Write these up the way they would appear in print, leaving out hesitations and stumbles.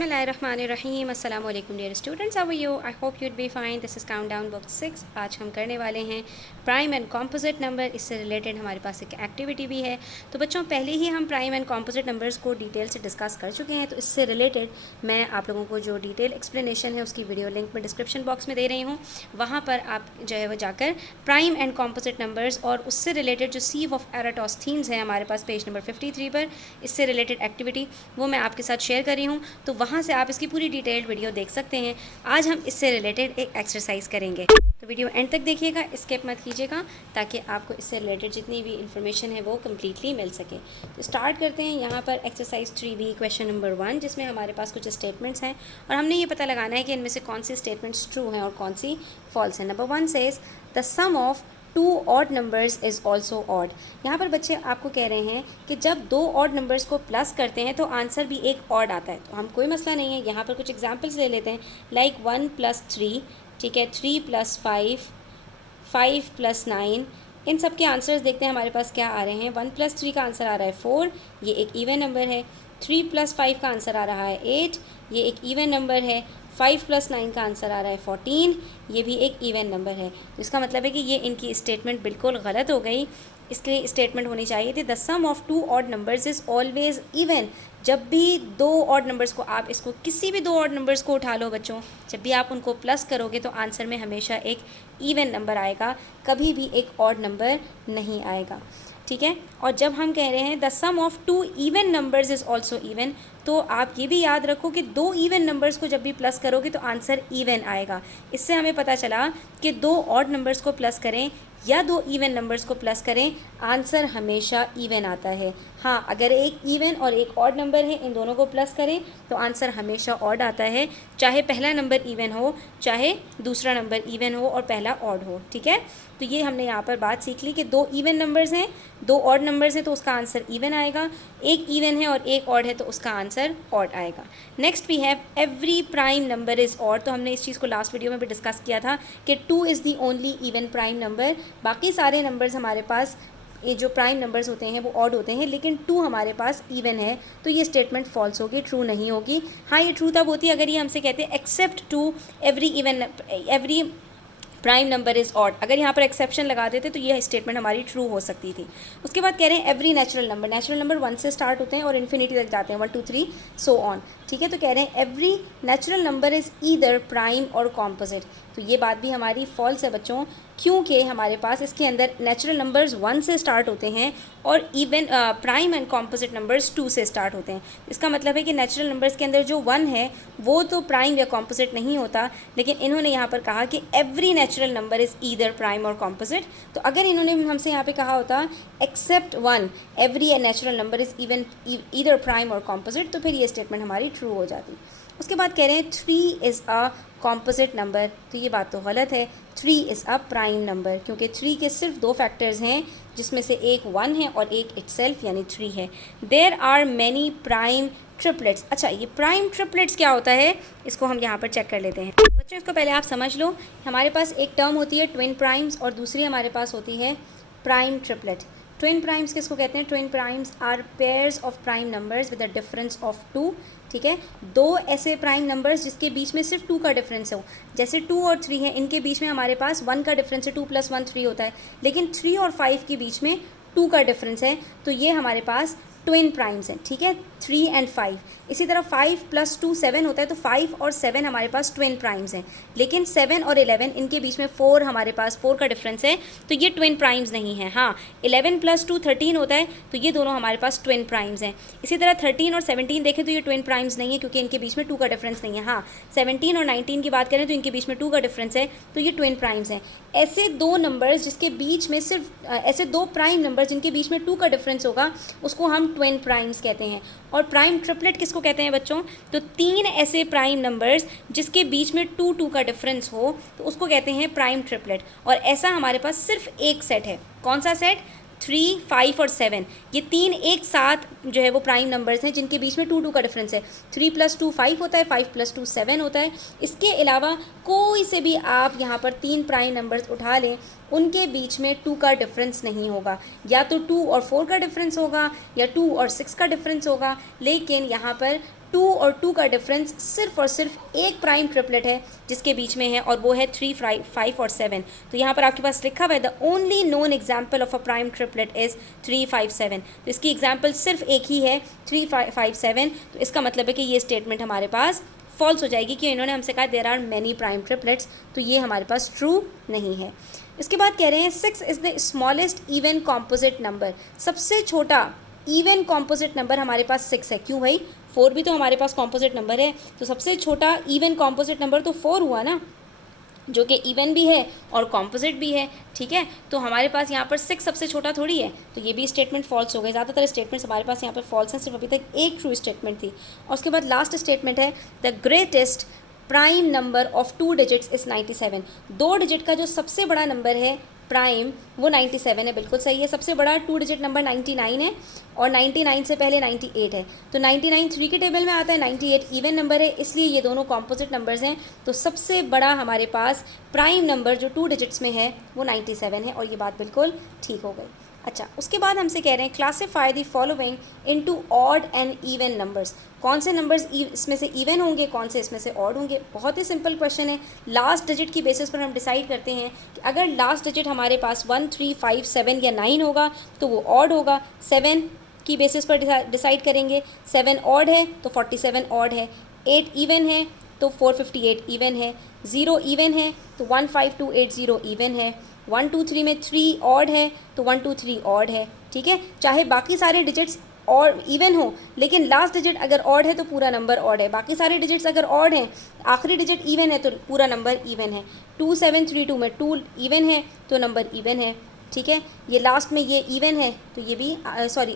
बिस्मिल्लाहिर्रहमानिर्रहीम अस्सलाम वालेकुम dear students, how are you? I hope you'd be fine. This is countdown book 6। आज हम करने वाले हैं प्राइम एंड कॉम्पोजिट नंबर। इससे रिलेटेड हमारे पास एक एक्टिविटी भी है। तो बच्चों, पहले ही हम प्राइम एंड कॉम्पोजिट नंबर्स को डिटेल से डिस्कस कर चुके हैं। तो इससे रिलेटेड मैं आप लोगों को जो डिटेल एक्सप्लेनेशन है उसकी वीडियो लिंक मैं डिस्क्रिप्शन बॉक्स में दे रही हूँ। वहाँ पर आप जो है वो जाकर प्राइम एंड कॉम्पोजिट नंबर्स और उससे रिलेटेड जो सीव ऑफ एराटोस्थीन्स है हमारे पास पेज नंबर 53 पर, इससे रिलेटेड एक्टिविटी वो मैं आपके साथ शेयर कर रही हूँ। तो वहाँ से आप इसकी पूरी डिटेल्ड वीडियो देख सकते हैं। आज हम इससे रिलेटेड एक एक्सरसाइज करेंगे, तो वीडियो एंड तक देखिएगा, स्किप मत कीजिएगा, ताकि आपको इससे रिलेटेड जितनी भी इंफॉर्मेशन है वो कम्प्लीटली मिल सके। तो स्टार्ट करते हैं। यहाँ पर एक्सरसाइज 3B क्वेश्चन नंबर 1, जिसमें हमारे पास कुछ स्टेटमेंट्स हैं और हमने ये पता लगाना है कि इनमें से कौन सी स्टेटमेंट्स ट्रू हैं और कौन सी फॉल्स हैं। Number 1 says the sum of 2 odd numbers is also odd. यहाँ पर बच्चे आपको कह रहे हैं कि जब 2 ऑड नंबर्स को प्लस करते हैं तो आंसर भी एक ऑड आता है। तो हम कोई मसला नहीं है, यहाँ पर कुछ एग्जांपल्स ले लेते हैं। लाइक 1 + 3, ठीक है, 3 + 5, 5 + 9। इन सब के आंसर्स देखते हैं हमारे पास क्या आ रहे हैं। 1 + 3 का आंसर आ रहा है 4, ये एक इवन नंबर है। 3 + 5 का आंसर आ रहा है 8, ये एक इवन नंबर है। 5 + 9 का आंसर आ रहा है 14, ये भी एक इवन नंबर है। तो इसका मतलब है कि ये इनकी स्टेटमेंट बिल्कुल गलत हो गई। इसकी स्टेटमेंट होनी चाहिए थी the sum of 2 odd numbers is always even. जब भी 2 ऑड नंबर्स को, आप इसको किसी भी 2 ऑड नंबर्स को उठा लो बच्चों, जब भी आप उनको प्लस करोगे तो आंसर में हमेशा एक इवन नंबर आएगा, कभी भी एक ऑड नंबर नहीं आएगा, ठीक है। और जब हम कह रहे हैं the sum of 2 even numbers is also even, तो आप ये भी याद रखो कि 2 इवन नंबर्स को जब भी प्लस करोगे तो आंसर इवन आएगा। इससे हमें पता चला कि 2 ऑड नंबर्स को प्लस करें या 2 इवन नंबर्स को प्लस करें, आंसर हमेशा इवन आता है। हाँ, अगर एक इवन और एक ऑड नंबर है, इन दोनों को प्लस करें तो आंसर हमेशा ऑड आता है, चाहे पहला नंबर इवन हो, चाहे दूसरा नंबर इवन हो और पहला ऑड हो, ठीक है। तो ये हमने यहाँ पर बात सीख ली कि 2 इवन नंबर्स हैं, 2 ऑड नंबर्स हैं तो उसका आंसर इवन आएगा, एक इवन है और एक ऑड है तो उसका आंसर ऑड आएगा। Next we have every prime number is odd. तो हमने इस चीज़ को लास्ट वीडियो में भी डिस्कस किया था कि 2 is the only even prime number. बाकी सारे नंबर्स हमारे पास, ये जो प्राइम नंबर्स होते हैं वो ऑड होते हैं, लेकिन 2 हमारे पास इवन है। तो ये स्टेटमेंट फॉल्स होगी, ट्रू नहीं होगी। हाँ, ये ट्रू तब होती है अगर ये हमसे कहते हैं except 2 every prime number is odd. अगर यहाँ पर एक्सेप्शन लगा देते तो ये स्टेटमेंट हमारी ट्रू हो सकती थी। उसके बाद कह रहे हैं एवरी नेचुरल नंबर 1 से स्टार्ट होते हैं और इन्फिनिटी तक जाते हैं, 1 2 3 सो ऑन, ठीक है। तो कह रहे हैं every natural number is either prime or composite. तो ये बात भी हमारी फॉल्स है बच्चों, क्योंकि हमारे पास इसके अंदर नेचुरल नंबर्स 1 से स्टार्ट होते हैं और even prime and composite numbers 2 से स्टार्ट होते हैं। इसका मतलब है कि नेचुरल नंबर्स के अंदर जो 1 है वो तो प्राइम या कॉम्पोजिट नहीं होता, लेकिन इन्होंने यहाँ पर कहा कि every natural number is either prime or composite. तो अगर इन्होंने हमसे यहाँ पे कहा होता except 1 every natural number is even either prime or composite, तो फिर ये स्टेटमेंट हमारी ट्रू हो जाती। उसके बाद कह रहे हैं 3 इज़ अ कॉम्पोजिट नंबर। तो ये बात तो गलत है, 3 इज़ अ प्राइम नंबर, क्योंकि 3 के सिर्फ 2 फैक्टर्स हैं, जिसमें से एक 1 है और एक इटसेल्फ यानी 3 है। There are many prime triplets. अच्छा, ये प्राइम ट्रिपलेट्स क्या होता है, इसको हम यहाँ पर चेक कर लेते हैं बच्चों। इसको पहले आप समझ लो, हमारे पास एक टर्म होती है ट्विन प्राइम्स और दूसरी हमारे पास होती है प्राइम ट्रिपलेट। ट्विन प्राइम्स किसको कहते हैं? Twin primes are pairs of prime numbers with a difference of 2, ठीक है। 2 ऐसे प्राइम नंबर्स जिसके बीच में सिर्फ 2 का डिफरेंस हो, जैसे 2 और 3 है, इनके बीच में हमारे पास 1 का डिफरेंस है, 2 + 1 3 होता है, लेकिन 3 और 5 के बीच में 2 का डिफरेंस है, तो ये हमारे पास ट्विन प्राइम्स हैं, ठीक है, 3 एंड 5। इसी तरह 5 + 2 7 होता है, तो 5 और 7 हमारे पास ट्विन प्राइम्स हैं, लेकिन 7 और 11 इनके बीच में 4 हमारे पास 4 का डिफरेंस है, तो ये ट्विन प्राइम्स नहीं है। हाँ, 11 + 2 13 होता है, तो ये दोनों हमारे पास ट्विन प्राइम्स हैं। इसी तरह 13 और 17 देखें तो ये ट्विन प्राइम्स नहीं है, क्योंकि इनके बीच में 2 का डिफरेंस नहीं है। हाँ, 17 और 19 की बात करें तो इनके बीच में 2 का डिफरेंस है, तो ये ट्विन प्राइम्स हैं। ऐसे 2 नंबर्स जिसके बीच में सिर्फ ऐसे 2 प्राइम नंबर्स जिनके बीच में 2 का डिफरेंस होगा, उसको हम ट्विन प्राइम्स कहते हैं। और प्राइम ट्रिपलेट किसको कहते हैं बच्चों? तो 3 ऐसे प्राइम नंबर्स जिसके बीच में 2 का डिफरेंस हो, तो उसको कहते हैं प्राइम ट्रिपलेट। और ऐसा हमारे पास सिर्फ एक सेट है। कौन सा सेट? 3, 5 और 7, ये 3 एक साथ जो है वो प्राइम नंबर्स हैं जिनके बीच में 2 का डिफरेंस है। 3 + 2 5 होता है, 5 + 2 7 होता है। इसके अलावा कोई से भी आप यहाँ पर 3 प्राइम नंबर्स उठा लें, उनके बीच में 2 का डिफरेंस नहीं होगा, या तो 2 और 4 का डिफरेंस होगा या 2 और 6 का डिफरेंस होगा, लेकिन यहाँ पर 2 और 2 का डिफरेंस सिर्फ और सिर्फ एक प्राइम ट्रिपलेट है जिसके बीच में है, और वो है 3, 5 और 7। तो यहाँ पर आपके पास लिखा हुआ है the only known example of a prime triplet is 3, 5, 7। तो इसकी एग्जाम्पल सिर्फ एक ही है 3, 5, 7। तो इसका मतलब है कि ये स्टेटमेंट हमारे पास फॉल्स हो जाएगी कि इन्होंने हमसे कहा there are many prime triplets, तो ये हमारे पास ट्रू नहीं है। इसके बाद कह रहे हैं 6 is the smallest even composite number. सबसे छोटा इवन कॉम्पोजिट नंबर हमारे पास 6 है। क्यों भाई, 4 भी तो हमारे पास कॉम्पोजिट नंबर है, तो सबसे छोटा इवन कॉम्पोजिट नंबर तो 4 हुआ ना, जो कि इवन भी है और कॉम्पोजिट भी है। ठीक है, तो हमारे पास यहाँ पर 6 सबसे छोटा थोड़ी है, तो ये भी स्टेटमेंट फॉल्स हो गई। ज़्यादातर स्टेटमेंट्स हमारे पास यहाँ पर फॉल्स हैं, सिर्फ अभी तक एक ट्रू स्टेटमेंट थी। और उसके बाद लास्ट स्टेटमेंट है the greatest prime number of 2 digits is 97। 2 digit का जो सबसे बड़ा नंबर है प्राइम, वो 97 है। बिल्कुल सही है। सबसे बड़ा 2 डिजिट नंबर 99 है, और 99 से पहले 98 है, तो 99 3 के टेबल में आता है, 98 इवन नंबर है, इसलिए ये दोनों कॉम्पोजिट नंबर्स हैं। तो सबसे बड़ा हमारे पास प्राइम नंबर जो 2 डिजिट्स में है वो 97 है, और ये बात बिल्कुल ठीक हो गई। अच्छा, उसके बाद हमसे कह रहे हैं classify the following into odd and even numbers. कौन से नंबर्स इसमें से इवन होंगे, कौन से इसमें से ऑड होंगे। बहुत ही सिंपल क्वेश्चन है। लास्ट डिजिट की बेसिस पर हम डिसाइड करते हैं कि अगर लास्ट डिजिट हमारे पास 1, 3, 5, 7 या 9 होगा तो वो ऑड होगा। 7 की बेसिस पर डिसाइड करेंगे। 7 ऑड है तो 47 ऑड है। 8 इवन है तो 458 इवन है। 0 इवन है तो 15280 इवन है। 1, 2, 3 में 3 ऑड है तो 1, 2, 3 ऑड है। ठीक है, चाहे बाकी सारे डिजिट्स और इवन हो, लेकिन लास्ट डिजिट अगर ऑड है तो पूरा नंबर ऑड है। बाकी सारे डिजिट्स अगर ऑड हैं, आखिरी डिजिट इवन है तो पूरा नंबर इवन है। 2, 7, 3, 2 में 2 इवन है तो नंबर इवन है। ठीक है, ये लास्ट में ये इवन है तो ये भी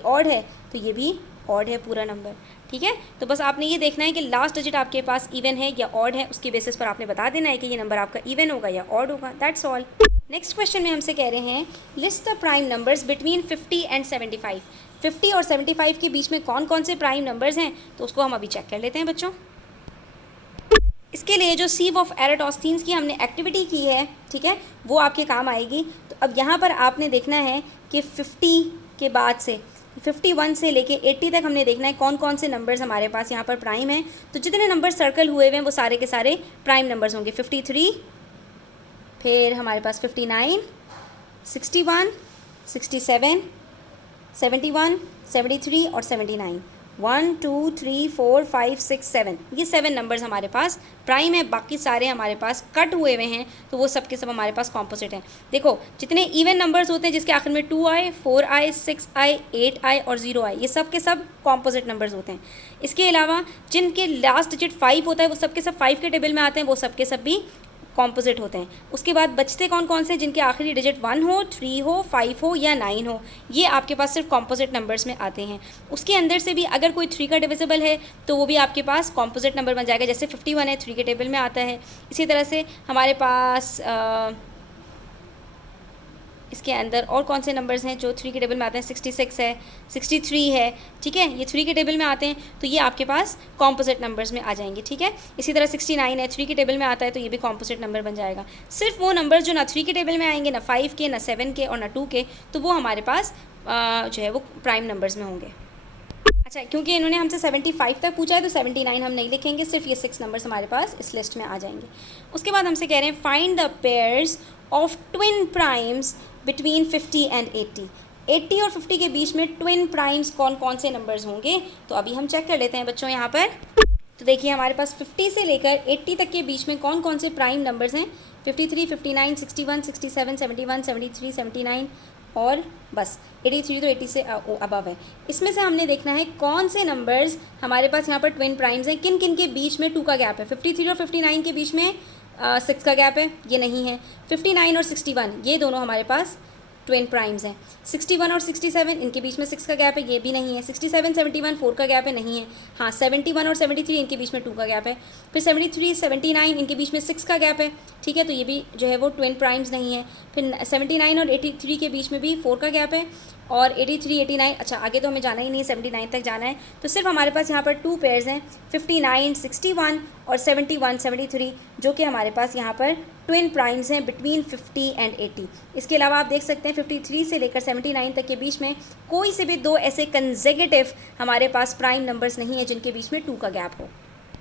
ऑड है तो ये भी ऑड है पूरा नंबर। ठीक है, तो बस आपने ये देखना है कि लास्ट डिजिट आपके पास इवन है या ऑड है, उसकी बेसिस पर आपने बता देना है कि ये नंबर आपका इवन होगा या ऑड होगा। That's all. नेक्स्ट क्वेश्चन में हमसे कह रहे हैं list the prime numbers between 50 and 75। 50 और 75 के बीच में कौन कौन से प्राइम नंबर्स हैं, तो उसको हम अभी चेक कर लेते हैं बच्चों। इसके लिए जो सीव ऑफ एराटोस्थीन्स की हमने एक्टिविटी की है, ठीक है, वो आपके काम आएगी। तो अब यहाँ पर आपने देखना है कि 50 के बाद से 51 से लेके 80 तक हमने देखना है कौन कौन से नंबर्स हमारे पास यहाँ पर प्राइम हैं। तो जितने नंबर सर्कल हुए हुए हैं वो सारे के सारे प्राइम नंबर्स होंगे। 53, फिर हमारे पास 59, 61, 67, 71, 73 और 79। 1, 2, 3, 4, 5, 6, 7, ये 7 नंबर्स हमारे पास प्राइम है। बाकी सारे हमारे पास कट हुए हुए हैं, तो वो सब के सब हमारे पास कॉम्पोजिट हैं। देखो, जितने इवन नंबर्स होते हैं जिसके आखिर में 2 आए, 4 आए, 6 आए, 8 आए और 0 आए, ये सब के सब कॉम्पोजिट नंबर्स होते हैं। इसके अलावा जिनके लास्ट डिजिट 5 होता है वो सब के सब 5 के टेबल में आते हैं, वो सब के सब भी कॉम्पोजिट होते हैं। उसके बाद बचते कौन कौन से, जिनके आखिरी डिजिट 1 हो, 3 हो, 5 हो या 9 हो, ये आपके पास सिर्फ कॉम्पोजिट नंबर्स में आते हैं। उसके अंदर से भी अगर कोई 3 का डिविजिबल है तो वो भी आपके पास कॉम्पोजिट नंबर बन जाएगा। जैसे 51 है, 3 के टेबल में आता है। इसी तरह से हमारे पास इसके अंदर और कौन से नंबर्स हैं जो 3 के टेबल में आते हैं। 66 है, 63 है, ठीक है, ये 3 के टेबल में आते हैं, तो ये आपके पास कॉम्पोजिट नंबर्स में आ जाएंगे। ठीक है, इसी तरह 69 है, 3 के टेबल में आता है, तो ये भी कॉम्पोजिट नंबर बन जाएगा। सिर्फ वो नंबर्स जो ना 3 के टेबल में आएंगे, ना 5 के, ना 7 के और ना 2 के, तो वो हमारे पास जो है वो प्राइम नंबर्स में होंगे। अच्छा, क्योंकि इन्होंने हमसे 75 तक पूछा है तो 79 हम नहीं लिखेंगे, सिर्फ ये 6 नंबर्स हमारे पास इस लिस्ट में आ जाएंगे। उसके बाद हमसे कह रहे हैं find the pairs of twin primes between 50 and 80। 80 और 50 के बीच में ट्विन प्राइम्स कौन कौन से नंबर्स होंगे, तो अभी हम चेक कर लेते हैं बच्चों यहाँ पर। तो देखिए, हमारे पास 50 से लेकर 80 तक के बीच में कौन कौन से प्राइम नंबर्स हैं। 53, 59, 61, 67, 71, 73, 79 और बस 83, तो 80 से अबव है। इसमें से हमने देखना है कौन से नंबर्स हमारे पास यहाँ पर ट्विन प्राइम्स हैं, किन किन के बीच में 2 का गैप है। 53 और 59 के बीच में 6 का गैप है, ये नहीं है। 59 और 61 ये दोनों हमारे पास ट्विन प्राइम्स हैं। 61 और 67 इनके बीच में 6 का गैप है, ये भी नहीं है। 67, 71 4 का गैप है, नहीं है। हाँ, 71 और 73 इनके बीच में 2 का गैप है। फिर 73, 79 इनके बीच में 6 का गैप है, ठीक है, तो ये भी जो है वो ट्विन प्राइम्स नहीं है। फिर 79 और 83 के बीच में भी 4 का गैप है। और 83, 89, अच्छा आगे तो हमें जाना ही नहीं, 79 तक जाना है। तो सिर्फ हमारे पास यहाँ पर 2 पेयर्स हैं, 59, 61 और 71, 73, जो कि हमारे पास यहाँ पर ट्विन प्राइम्स हैं बिटवीन 50 एंड 80। इसके अलावा आप देख सकते हैं 53 से लेकर 79 तक के बीच में कोई से भी दो ऐसे कंसेक्यूटिव हमारे पास प्राइम नंबर्स नहीं है जिनके बीच में 2 का गैप हो।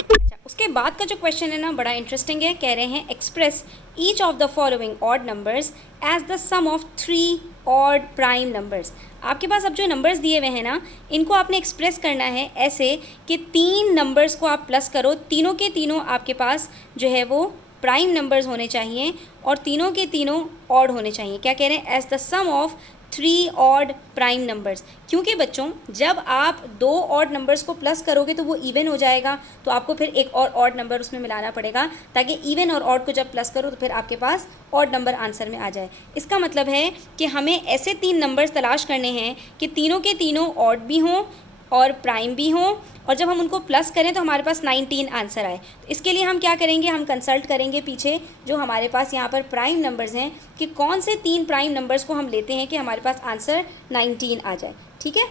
अच्छा, उसके बाद का जो क्वेश्चन है ना बड़ा इंटरेस्टिंग है। कह रहे हैं express each of the following odd numbers as the sum of 3 odd prime numbers. आपके पास अब जो नंबर्स दिए हुए हैं ना, इनको आपने एक्सप्रेस करना है ऐसे कि 3 नंबर्स को आप प्लस करो, तीनों के तीनों आपके पास जो है वो प्राइम नंबर्स होने चाहिए और तीनों के तीनों ऑड होने चाहिए। क्या कह रहे हैं? As the sum of 3 odd prime numbers. क्योंकि बच्चों जब आप 2 ऑड नंबर्स को प्लस करोगे तो वो इवन हो जाएगा, तो आपको फिर एक और ऑड नंबर उसमें मिलाना पड़ेगा ताकि इवन और ऑड को जब प्लस करो तो फिर आपके पास ऑड नंबर आंसर में आ जाए। इसका मतलब है कि हमें ऐसे 3 नंबर्स तलाश करने हैं कि तीनों के तीनों ऑड भी हों और प्राइम भी हों, और जब हम उनको प्लस करें तो हमारे पास 19 आंसर आए। तो इसके लिए हम क्या करेंगे, हम कंसल्ट करेंगे पीछे जो हमारे पास यहाँ पर प्राइम नंबर्स हैं कि कौन से 3 प्राइम नंबर्स को हम लेते हैं कि हमारे पास आंसर 19 आ जाए। ठीक है,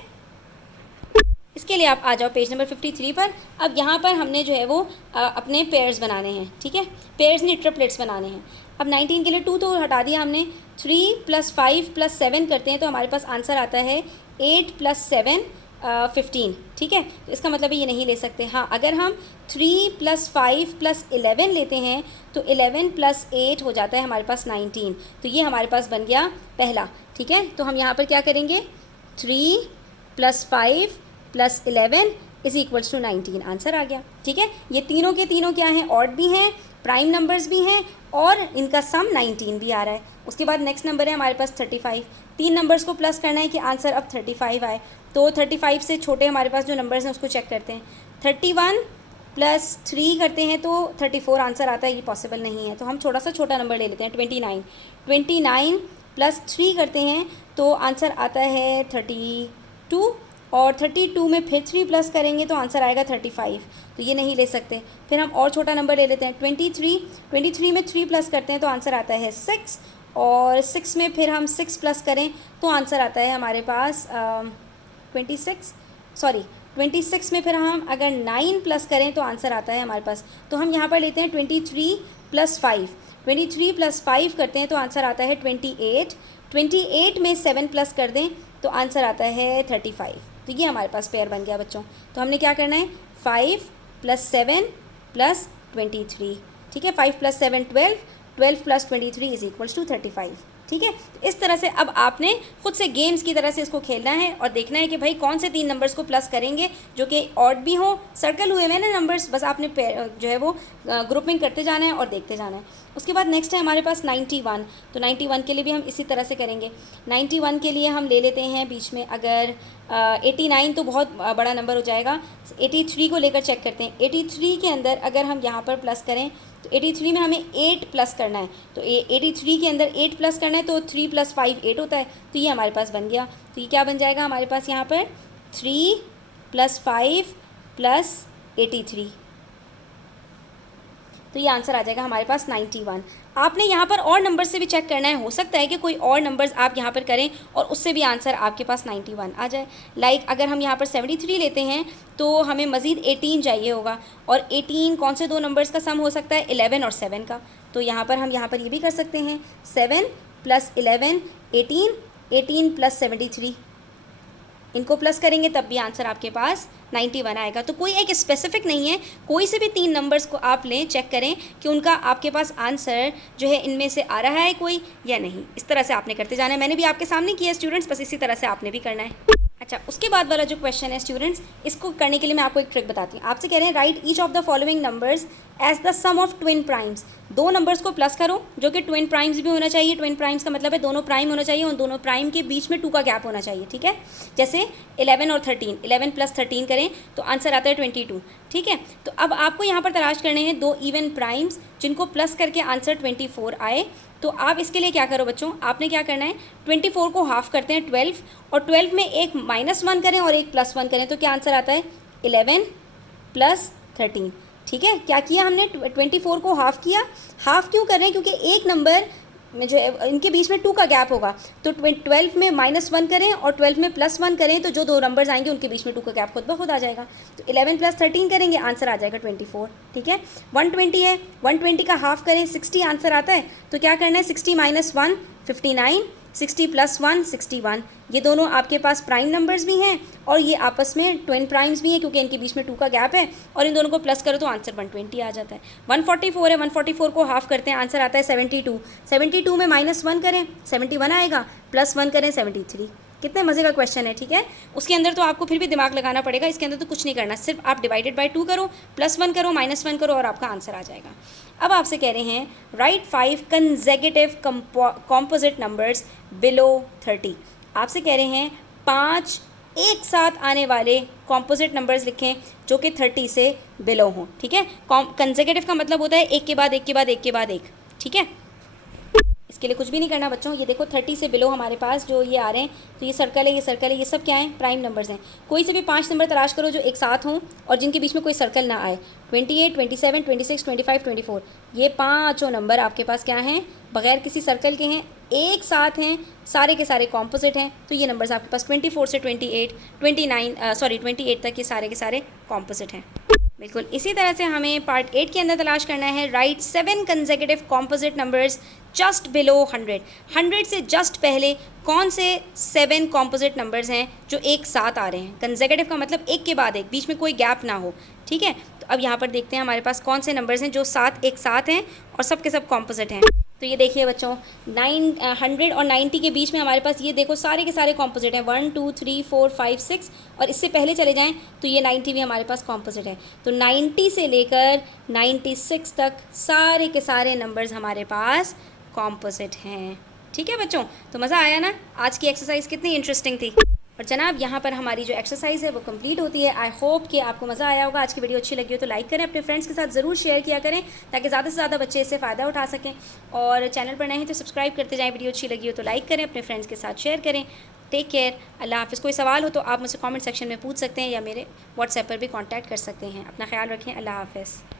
इसके लिए आप आ जाओ पेज नंबर 53 पर। अब यहाँ पर हमने जो है वो अपने पेयर्स बनाने हैं। ठीक है, पेयर्स नहीं ट्रिपलेट्स बनाने हैं। अब 19 के लिए 2 तो हटा दिया हमने, 3 + 5 + 7 करते हैं तो हमारे पास आंसर आता है 8 + 7 15। ठीक है, तो इसका मतलब ये नहीं ले सकते। हाँ, अगर हम 3 + 5 + 11 लेते हैं तो 11 + 8 हो जाता है हमारे पास 19। तो ये हमारे पास बन गया पहला। ठीक है, तो हम यहाँ पर क्या करेंगे, 3 + 5 + 11 = 19 आंसर आ गया। ठीक है, ये तीनों के तीनों क्या हैं, ऑड भी हैं, प्राइम नंबर्स भी हैं और इनका सम 19 भी आ रहा है। उसके बाद नेक्स्ट नंबर है हमारे पास 35। 3 नंबर्स को प्लस करना है कि आंसर अब 35 आए। तो 35 से छोटे हमारे पास जो नंबर्स हैं उसको चेक करते हैं। 31 + 3 करते हैं तो 34 आंसर आता है, ये पॉसिबल नहीं है। तो हम थोड़ा सा छोटा नंबर ले लेते हैं, 29। 29 + 3 करते हैं तो आंसर आता है 32, और 32 में फिर 3 प्लस करेंगे तो आंसर आएगा 35। तो ये नहीं ले सकते। फिर हम और छोटा नंबर ले लेते हैं, 23। 23 में 3 प्लस करते हैं तो आंसर आता है 6, और 6 में फिर हम 6 प्लस करें तो आंसर आता है हमारे पास 26 में फिर हम अगर 9 प्लस करें तो आंसर आता है हमारे पास। तो हम यहाँ पर लेते हैं 23 + 5। 23 + 5 करते हैं तो आंसर आता है 28। 28 में 7 प्लस कर दें तो आंसर आता है 35। तो ये हमारे पास पेयर बन गया बच्चों। तो हमने क्या करना है, 5 + 7 + 23। ठीक है, 5 + 7 12, 12 + 23 = 35। ठीक है, इस तरह से अब आपने खुद से गेम्स की तरह से इसको खेलना है और देखना है कि भाई कौन से 3 नंबर्स को प्लस करेंगे जो कि ऑड भी हो। सर्कल हुए हुए ना नंबर्स, बस आपने जो है वो ग्रुपिंग करते जाना है और देखते जाना है। उसके बाद नेक्स्ट है हमारे पास 91। तो 91 के लिए भी हम इसी तरह से करेंगे। 91 के लिए हम ले लेते हैं बीच में, अगर 89 तो बहुत बड़ा नंबर हो जाएगा, 83 को लेकर चेक करते हैं। 83 के अंदर अगर हम यहाँ पर प्लस करें तो 83 में हमें 8 प्लस करना है। तो 83 के अंदर 8 प्लस करना है तो 3 + 5 8 होता है। तो ये हमारे पास बन गया। तो ये क्या बन जाएगा हमारे पास यहाँ पर, 3 + 5 + 83। तो ये आंसर आ जाएगा हमारे पास 91। आपने यहाँ पर और नंबर से भी चेक करना है, हो सकता है कि कोई और नंबर्स आप यहाँ पर करें और उससे भी आंसर आपके पास 91 आ जाए। लाइक अगर हम यहाँ पर 73 लेते हैं तो हमें मज़ीद 18 चाहिए होगा, और 18 कौन से 2 नंबर्स का सम हो सकता है, 11 और 7 का। तो यहाँ पर हम यहाँ पर ये भी कर सकते हैं, 7 + 11 18, 18 + 73, इनको प्लस करेंगे तब भी आंसर आपके पास 91 आएगा। तो कोई एक स्पेसिफिक नहीं है, कोई से भी 3 नंबर्स को आप लें, चेक करें कि उनका आपके पास आंसर जो है इनमें से आ रहा है कोई या नहीं। इस तरह से आपने करते जाना है। मैंने भी आपके सामने किया स्टूडेंट्स, बस इसी तरह से आपने भी करना है। अच्छा, उसके बाद वाला जो क्वेश्चन है स्टूडेंट्स, इसको करने के लिए मैं आपको एक ट्रिक बताती हूँ। आपसे कह रहे हैं write each of the following numbers as the sum of twin primes. 2 numbers को प्लस करो जो कि ट्विन प्राइम्स भी होना चाहिए। ट्विन प्राइम्स का मतलब है दोनों प्राइम होना चाहिए, उन दोनों प्राइम के बीच में 2 का गैप होना चाहिए। ठीक है, जैसे 11 और 13, 11 + 13 करें तो आंसर आता है 22। ठीक है, तो अब आपको यहाँ पर तलाश करने हैं 2 इवन प्राइम्स जिनको प्लस करके आंसर 24 आए। तो आप इसके लिए क्या करो बच्चों, आपने क्या करना है, 24 को हाफ करते हैं 12, और 12 में एक -1 करें और एक +1 करें तो क्या आंसर आता है, 11 + 13। ठीक है, क्या किया हमने, 24 को हाफ किया। हाफ क्यों कर रहे हैं, क्योंकि एक नंबर में जो इनके बीच में 2 का गैप होगा, तो 12 में -1 करें और 12 में +1 करें, तो जो 2 नंबर्स आएंगे उनके बीच में 2 का गैप खुद ब खुद आ जाएगा। तो 11 + 13 करेंगे, आंसर आ जाएगा 24। ठीक है, 120 है, 120 का हाफ करें, 60 आंसर आता है। तो क्या करना है, 60 - 1 59, 60 + 1 61। ये दोनों आपके पास प्राइम नंबर्स भी हैं और ये आपस में ट्विन प्राइम्स भी हैं, क्योंकि इनके बीच में 2 का गैप है, और इन दोनों को प्लस करो तो आंसर 120 आ जाता है। 144 है, 144 को हाफ करते हैं, आंसर आता है 72। 72 में -1 करें, 71 आएगा, +1 करें 73। कितने मज़े का क्वेश्चन है। ठीक है, उसके अंदर तो आपको फिर भी दिमाग लगाना पड़ेगा, इसके अंदर तो कुछ नहीं करना, सिर्फ आप डिवाइडेड बाय 2 करो, +1 करो, -1 करो और आपका आंसर आ जाएगा। अब आपसे कह रहे हैं right 5 consecutive composite numbers below 30। आपसे कह रहे हैं 5 एक साथ आने वाले कॉम्पोजिट नंबर्स लिखें जो कि 30 से बिलो हों। ठीक है, कंसेक्यूटिव का मतलब होता है एक के बाद एक के बाद एक के बाद एक। ठीक है, इसके लिए कुछ भी नहीं करना बच्चों। ये देखो 30 से बिलो हमारे पास जो ये आ रहे हैं, तो ये सर्कल है, ये सर्कल है, ये सब क्या हैं, प्राइम नंबर्स हैं। कोई से भी 5 नंबर तलाश करो जो एक साथ हों और जिनके बीच में कोई सर्कल ना आए। 28, 27, 26, 25, 24, ये 5 नंबर आपके पास क्या हैं, बग़ैर किसी सर्कल के हैं, एक साथ हैं, सारे के सारे कॉम्पोजिट हैं। तो ये नंबर्स आपके पास 24 से 28 तक ये सारे के सारे कॉम्पोजिट हैं। बिल्कुल इसी तरह से हमें पार्ट 8 के अंदर तलाश करना है right 7 consecutive composite numbers just below 100। 100 से जस्ट पहले कौन से 7 कॉम्पोजिट नंबर्स हैं जो एक साथ आ रहे हैं। कंसेक्यूटिव का मतलब एक के बाद एक, बीच में कोई गैप ना हो। ठीक है, तो अब यहाँ पर देखते हैं हमारे पास कौन से नंबर्स हैं जो एक साथ हैं और सब के सब कॉम्पोजिट हैं। तो ये देखिए बच्चों, 100 और 90 के बीच में हमारे पास ये देखो सारे के सारे कॉम्पोजिट हैं, 1 2 3 4 5 6, और इससे पहले चले जाएं तो ये 90 भी हमारे पास कॉम्पोजिट है। तो 90 से लेकर 96 तक सारे के सारे नंबर्स हमारे पास कॉम्पोजिट हैं। ठीक है बच्चों, तो मज़ा आया ना। आज की एक्सरसाइज कितनी इंटरेस्टिंग थी। और जनाब यहाँ पर हमारी जो एक्सरसाइज है वो कंप्लीट होती है। आई होप कि आपको मज़ा आया होगा। आज की वीडियो अच्छी लगी हो तो लाइक करें, अपने फ्रेंड्स के साथ ज़रूर शेयर किया करें ताकि ज़्यादा से ज़्यादा बच्चे इससे फ़ायदा उठा सकें। और चैनल पर नए हैं तो सब्सक्राइब करते जाएँ। वीडियो अच्छी लगी हो तो लाइक करें, अपने फ्रेंड्स के साथ शेयर करें। टेक केयर, अल्लाह हाफ़िज़। कोई सवाल हो तो आप मुझसे कमेंट सेक्शन में पूछ सकते हैं या मेरे व्हाट्सएप पर भी कॉन्टैक्ट कर सकते हैं। अपना ख्याल रखें, अल्लाह हाफ़िज़।